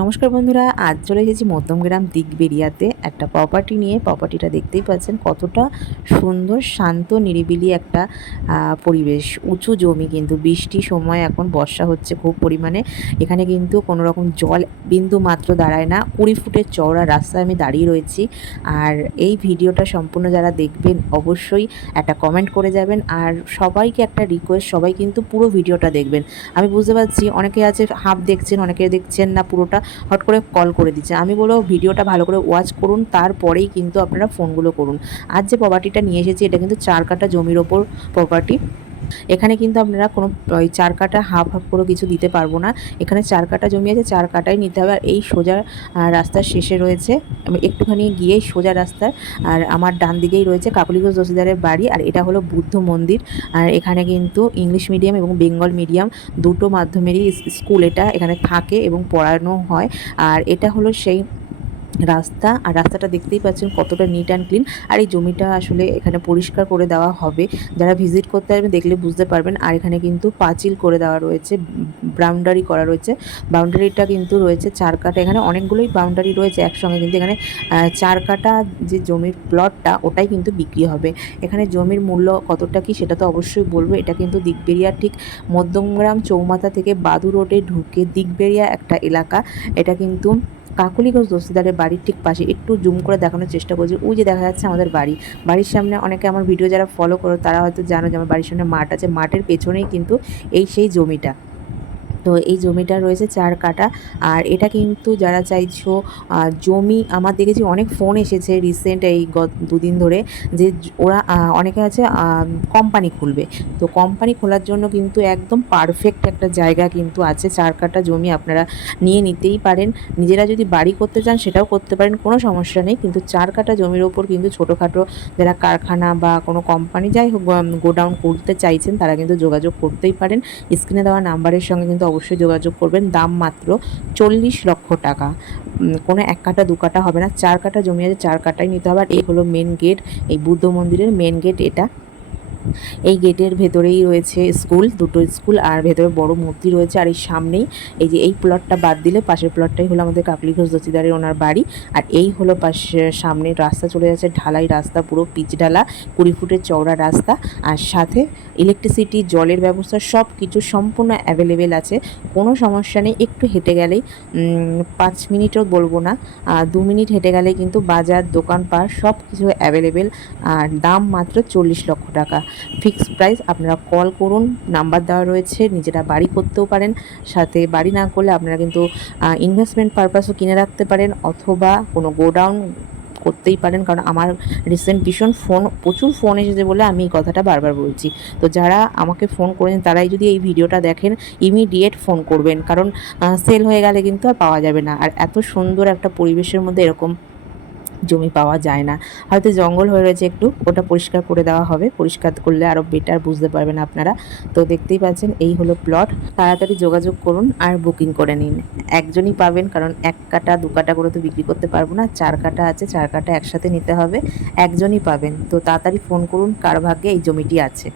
নমস্কার বন্ধুরা, আজ চলে এসেছি মধ্যমগ্রাম দিগবেরিয়াতে একটা প্রপার্টি নিয়ে। প্রপার্টিটা দেখতেই পাচ্ছেন কতটা সুন্দর, শান্ত, নিরিবিলি একটা পরিবেশ। উঁচু জমি, কিন্তু বৃষ্টির সময় এখন বর্ষা হচ্ছে খুব পরিমাণে। এখানে কিন্তু কোনো রকম জল বিন্দু মাত্র দাঁড়ায় না। 20 ফুটের চওড়া রাস্তায় আমি দাঁড়িয়ে রয়েছি। আর এই ভিডিওটা সম্পূর্ণ যারা দেখবেন অবশ্যই একটা কমেন্ট করে যাবেন। আর সবাইকে একটা রিকোয়েস্ট, সবাই কিন্তু পুরো ভিডিওটা দেখবেন। আমি বুঝতে পারছি অনেকে আছে হাফ দেখছেন, অনেকে দেখছেন না পুরোটা, হট করে কল করে দিচ্ছে। আমি বলবো ভিডিওটা ভালো করে ওয়াচ করুন, তারপরেই কিন্তু আপনারা ফোনগুলো করুন। আজ যে প্রপার্টিটা নিয়ে এসেছি এটা কিন্তু 4 কাঠা জমির ওপর প্রপার্টি। এখানে কিন্তু আপনারা কোনো ওই 4 কাঠা হাফ করে কিছু দিতে পারবো না। এখানে 4 কাঠা জমি আছে, 4 কাঠাই নিতে হবে। আর এই সোজা রাস্তার শেষে রয়েছে, একটুখানি গিয়েই সোজা রাস্তার, আর আমার ডান দিকেই রয়েছে কাকলি ঘোষ দস্তিদারের বাড়ি। আর এটা হলো বুদ্ধ মন্দির। আর এখানে কিন্তু ইংলিশ মিডিয়াম এবং বেঙ্গল মিডিয়াম দুটো মাধ্যমেরই স্কুল এটা এখানে থাকে এবং পড়ানো হয়। আর এটা হলো সেই রাস্তা। আর রাস্তাটা দেখতেই পাচ্ছেন কতটা নিট অ্যান্ড ক্লিন। আর এই জমিটা আসলে এখানে পরিষ্কার করে দেওয়া হবে, যারা ভিজিট করতে আসবেন দেখলে বুঝতে পারবেন। আর এখানে কিন্তু পাঁচিল করে দেওয়া রয়েছে, বাউন্ডারি করা রয়েছে। বাউন্ডারিটা কিন্তু রয়েছে 4 কাঠা। এখানে অনেকগুলোই বাউন্ডারি রয়েছে একসঙ্গে, কিন্তু এখানে 4 কাঠা যে জমির প্লটটা ওটাই কিন্তু বিক্রি হবে। এখানে জমির মূল্য কতটা কি সেটা তো অবশ্যই বলবো। এটা কিন্তু দিগবেরিয়ার ঠিক মধ্যমগ্রাম চৌমাথা থেকে বাদু রোডে ঢুকে দিগবেরিয়া একটা এলাকা। এটা কিন্তু কাকলি ঘোষ দস্তিদারের বাড়ির ঠিক পাশে। একটু জুম করে দেখানোর চেষ্টা করছি, ওই যে দেখা যাচ্ছে আমাদের বাড়ি। বাড়ির সামনে অনেকে আমার ভিডিও যারা ফলো করো তারা হয়তো জানো যে আমার বাড়ির সামনে মাঠ আছে, মাঠের পেছনেই কিন্তু এই সেই জমিটা। তো এই জমিটা রয়েছে 4 কাঠা। আর এটা কিন্তু যারা চাইছো জমি, আমার দেখেছি অনেক ফোন এসেছে রিসেন্ট এই দুদিন ধরে, যে ওরা অনেকে আছে কোম্পানি খুলবে। তো কোম্পানি খোলার জন্য কিন্তু একদম পারফেক্ট একটা জায়গা কিন্তু আছে। 4 কাঠা জমি আপনারা নিয়ে নিতেই পারেন। নিজেরা যদি বাড়ি করতে চান সেটাও করতে পারেন, কোনো সমস্যা নেই। কিন্তু 4 কাঠা জমির ওপর কিন্তু ছোটোখাটো যারা কারখানা বা কোনো কোম্পানি যাই হোক গোডাউন করতে চাইছেন তারা কিন্তু যোগাযোগ করতেই পারেন। স্ক্রিনে দেওয়া নাম্বারের সঙ্গে কিন্তু অবশ্যই যোগাযোগ করবেন। দাম মাত্র 40 লক্ষ টাকা। কোনো 1 কাঠা 2 কাঠা হবে না, 4 কাঠা জমি আছে, 4 কাঠাই নিতে হবে। আর এই হলো মেন গেট, এই বুদ্ধ মন্দিরের মেন গেট এটা। এই গেটের ভেতরেই রয়েছে স্কুল, দুটো স্কুল, আর ভেতরে বড় মূর্তি রয়েছে। আর এই সামনেই এই যে এই প্লটটা বাদ দিলে পাশের প্লটটাই হলো আমাদের কাকলি ঘোষ দস্তিদারের ওনার বাড়ি। আর এই হলো পাশে সামনে রাস্তা চলে যাচ্ছে, ঢালাই রাস্তা, পুরো পিচ ঢালা, 20 ফুটের চওড়া রাস্তা। আর সাথে ইলেকট্রিসিটি, জলের ব্যবস্থা সব কিছু সম্পূর্ণ অ্যাভেলেবেল আছে, কোনো সমস্যা নেই। একটু হেঁটে গেলেই 5 মিনিটও বলবো না, 2 মিনিট হেঁটে গেলেই কিন্তু বাজার, দোকানপাট সব কিছু অ্যাভেলেবেল। আর দাম মাত্র 40 লক্ষ টাকা ফিক্সড প্রাইস। আপনারা কল করুন, নাম্বার দেওয়া রয়েছে, নিজেরা বাড়ি করতেও পারেন। সাথে বাড়ি না করলে আপনারা কিন্তু ইনভেস্টমেন্ট পারপাসও কিনে রাখতে পারেন, অথবা কোনো গোডাউন করতেই পারেন। কারণ আমার রিসেন্ট ভীষণ প্রচুর ফোন এসেছে বলে আমি এই কথাটা বারবার বলছি। তো যারা আমাকে ফোন করেছেন তারাই যদি এই ভিডিওটা দেখেন ইমিডিয়েট ফোন করবেন, কারণ সেল হয়ে গেলে কিন্তু আর পাওয়া যাবে না। আর এত সুন্দর একটা পরিবেশের মধ্যে এরকম জমি পাওয়া যায় না। হয়তো জঙ্গল হয়ে রয়েছে একটু, ওটা পরিষ্কার করে দেওয়া হবে, পরিষ্কার করলে আরও বেটার বুঝতে পারবেন আপনারা। তো দেখতেই পাচ্ছেন এই হলো প্লট। তাড়াতাড়ি যোগাযোগ করুন আর বুকিং করে নিন। একজনই পাবেন, কারণ 1 কাঠা 2 কাঠা করে তো বিক্রি করতে পারবো না। 4 কাঠা আছে, 4 কাঠা একসাথে নিতে হবে, একজনই পাবেন। তো তাড়াতাড়ি ফোন করুন কার ভাগ্যে এই জমিটি আছে।